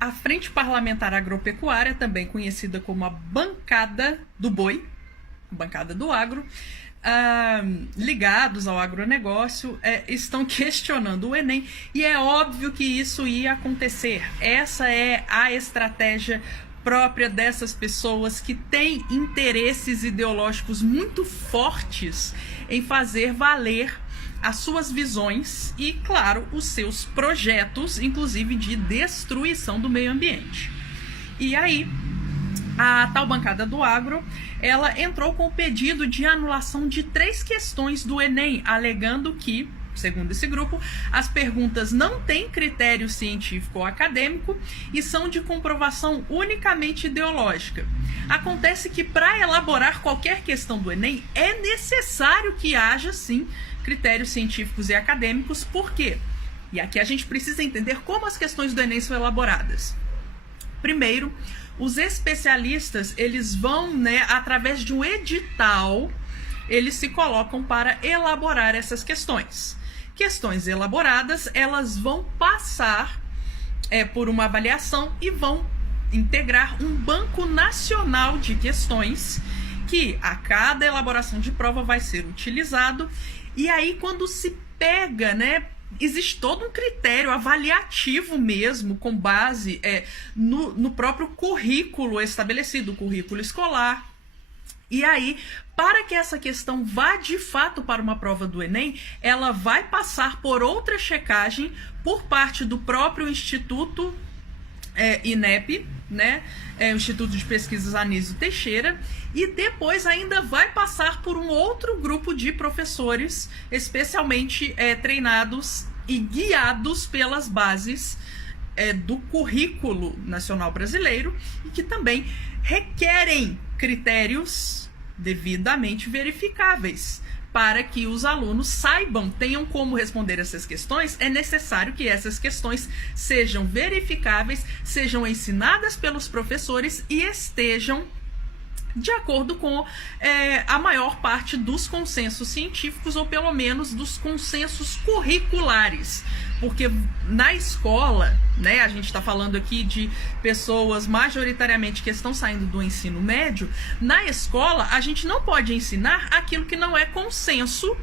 a Frente Parlamentar Agropecuária, também conhecida como a Bancada do Boi, Bancada do Agro, ligados ao agronegócio, estão questionando o Enem, e é óbvio que isso ia acontecer. Essa é a estratégia própria dessas pessoas que têm interesses ideológicos muito fortes em fazer valer as suas visões e, claro, os seus projetos, inclusive de destruição do meio ambiente. E aí, a tal Bancada do Agro, ela entrou com o pedido de anulação de 3 questões do Enem, alegando que, segundo esse grupo, as perguntas não têm critério científico ou acadêmico e são de comprovação unicamente ideológica. Acontece que, para elaborar qualquer questão do Enem, é necessário que haja, sim, critérios científicos e acadêmicos. Por quê? E aqui a gente precisa entender como as questões do Enem são elaboradas. Primeiro, os especialistas, eles vão, através de um edital, eles se colocam para elaborar essas questões. Questões elaboradas, elas vão passar por uma avaliação e vão integrar um banco nacional de questões que a cada elaboração de prova vai ser utilizado. E aí, quando se pega, existe todo um critério avaliativo mesmo, com base no próprio currículo estabelecido, o currículo escolar. E aí, para que essa questão vá de fato para uma prova do Enem, ela vai passar por outra checagem por parte do próprio Instituto INEP, o Instituto de Pesquisas Anísio Teixeira, e depois ainda vai passar por um outro grupo de professores, especialmente treinados e guiados pelas bases do currículo nacional brasileiro, e que também requerem critérios devidamente verificáveis. Para que os alunos saibam, tenham como responder essas questões, é necessário que essas questões sejam verificáveis, sejam ensinadas pelos professores e estejam de acordo com a maior parte dos consensos científicos, ou pelo menos dos consensos curriculares. Porque na escola, a gente está falando aqui de pessoas majoritariamente que estão saindo do ensino médio, na escola a gente não pode ensinar aquilo que não é consenso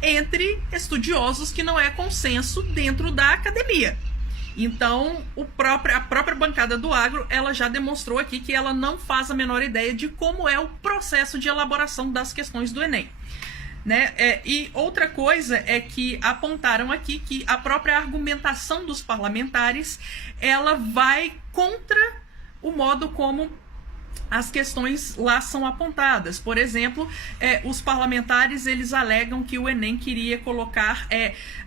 entre estudiosos, que não é consenso dentro da academia. Então, a própria Bancada do Agro, ela já demonstrou aqui que ela não faz a menor ideia de como é o processo de elaboração das questões do Enem. E outra coisa é que apontaram aqui que a própria argumentação dos parlamentares, ela vai contra o modo como as questões lá são apontadas. Por exemplo, os parlamentares, eles alegam que o Enem queria colocar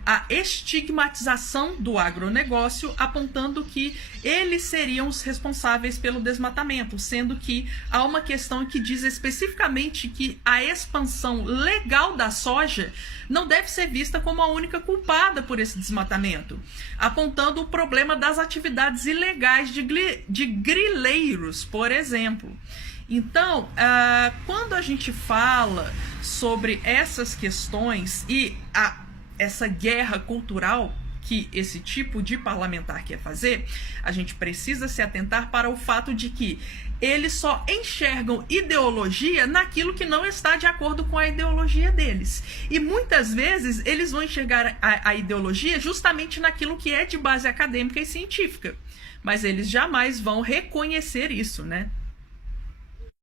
a estigmatização do agronegócio, apontando que eles seriam os responsáveis pelo desmatamento, sendo que há uma questão que diz especificamente que a expansão legal da soja não deve ser vista como a única culpada por esse desmatamento, apontando o problema das atividades ilegais de grileiros, por exemplo. Então, quando a gente fala sobre essas questões e essa guerra cultural que esse tipo de parlamentar quer fazer, a gente precisa se atentar para o fato de que eles só enxergam ideologia naquilo que não está de acordo com a ideologia deles. E muitas vezes eles vão enxergar a ideologia justamente naquilo que é de base acadêmica e científica. Mas eles jamais vão reconhecer isso,